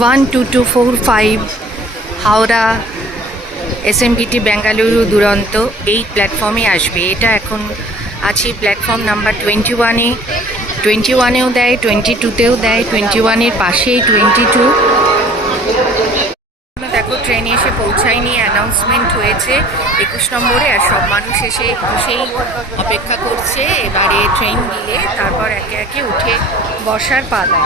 12245 Howrah SMBT Bengaluru দুরন্ত এই প্ল্যাটফর্মে আসবে। এটা এখন আছে প্ল্যাটফর্ম নাম্বার 21-এ। 21-এও দেয়, 22-তেও দেয়, 21-এর পাশেই 22। দেখো ট্রেনে এসে পৌঁছায়নি, অ্যানাউন্সমেন্ট হয়েছে 21 নম্বরে, আর সব মানুষ এসে বসেই অপেক্ষা করছে। এবারে ট্রেন দিলে তারপর একে একে উঠে বসার পালা।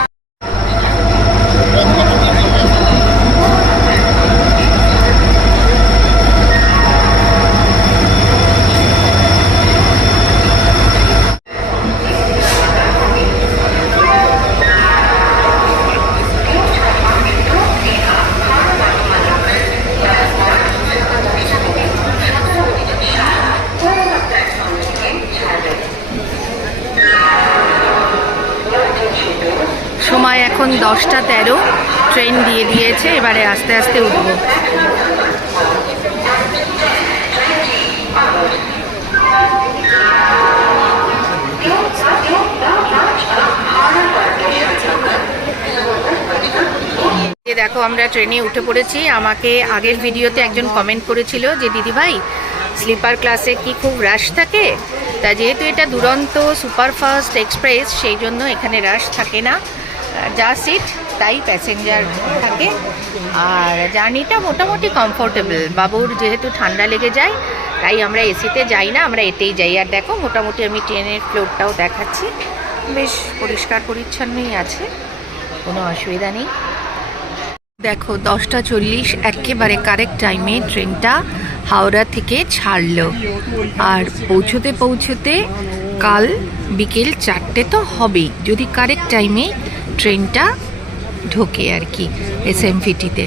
সময় এখন 10টা 13, ট্রেন দিয়ে দিয়েছে, এবারে আস্তে আস্তে উঠবো। দেখো আমরা ট্রেনে উঠে পড়েছি। আমাকে আগের ভিডিওতে একজন কমেন্ট করেছিল যে দিদিভাই স্লিপার ক্লাসে কি খুব রাশ থাকে, তা যেহেতু এটা দুরন্ত সুপারফাস্ট এক্সপ্রেস সেই জন্য এখানে রাশ থাকে না, যা সিট তাই প্যাসেঞ্জার থাকে। আর জার্নিটা মোটামুটি কমফোর্টেবল। বাবুর যেহেতু ঠান্ডা লেগে যায় তাই আমরা এসিতে যাই না, আমরা এতেই যাই। আর দেখো মোটামুটি আমি ট্রেনের ফ্লোরটাও দেখাচ্ছি, বেশ পরিষ্কার পরিচ্ছন্নই আছে, কোনো অসুবিধা নেই। দেখো 10টা 40 একেবারে কারেক্ট টাইমে ট্রেনটা হাওড়া থেকে ছাড়লো। আর পৌঁছতে পৌঁছতে কাল বিকেল 4টে তো হবেই, যদি কারেক্ট টাইমে ট্রেনটা ঢোকে আর কি এসএমভিটিতে।